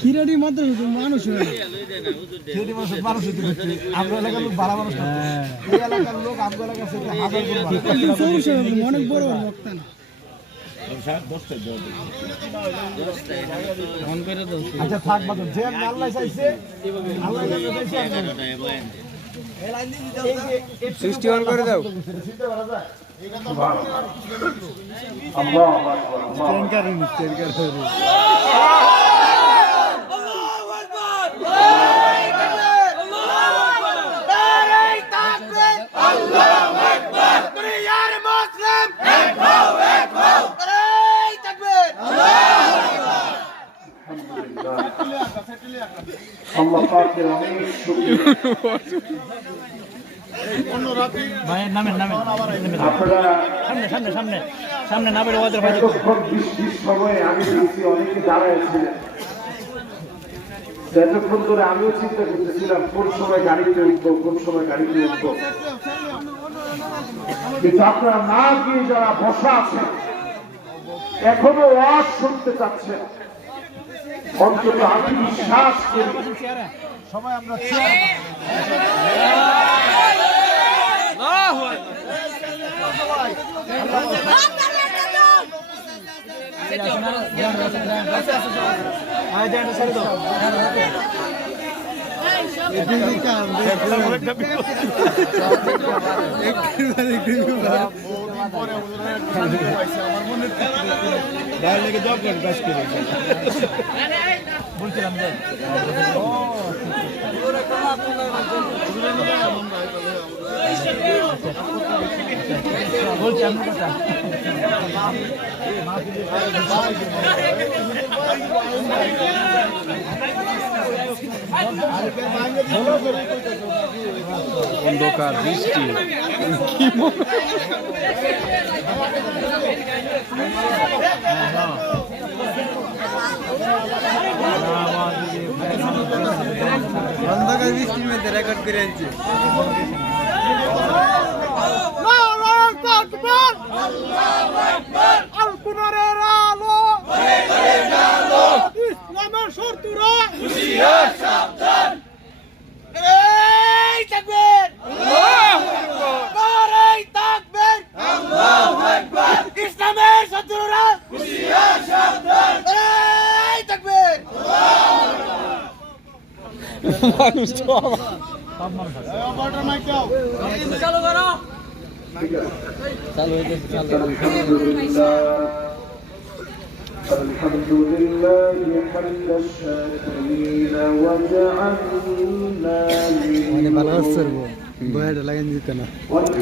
কিরাটি মাত্র মানুষ আমরা এলাকার লোক বাড়া মানুষ এই এলাকার লোক আমগো এলাকার থেকে অনেক বড় বক্তা না আচ্ছা থাক বাদন যে আল্লাহ চাইছে আল্লাহ চাইছে সৃষ্টি অন করে দাও আল্লাহ স্ট্যান্ডার আল্লাহ পাকের অনেক শুকরিয়া ভাই নামেন আপনারা সামনে নামের ওয়াদের ভাই এতক্ষণ বৃষ্টির সময় আমি দেখছি অনেকে দাঁড়াইছিলেন এতক্ষণ ধরে আমিও চিন্তা করতেছিলাম কোন সময় গাড়িতে উঠবো কিন্তু আপনারা না গিয়ে যারা বসা আছেন এখনো ওয়াজ শুনতে চাচ্ছেন অন্তত আমি বিশ্বাস করি সবাই আমরা বলছিলাম যে বলছি আপনার কথা অন্ধকার বৃষ্টি অন্ধকার বৃষ্টির মধ্যে রেকর্ড করে আনছে ইসলামের শত্রুরা ইসলামের শত্রুরা মানুষ তো চালু হয়ে গেছে الحمد لله حمد الشاكرين وجعلنا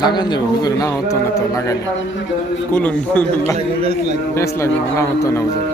লাগান যাবো বুঝলো না হতো না তো লাগান কুলুন বেশ লাগবে না হতো না বুঝলো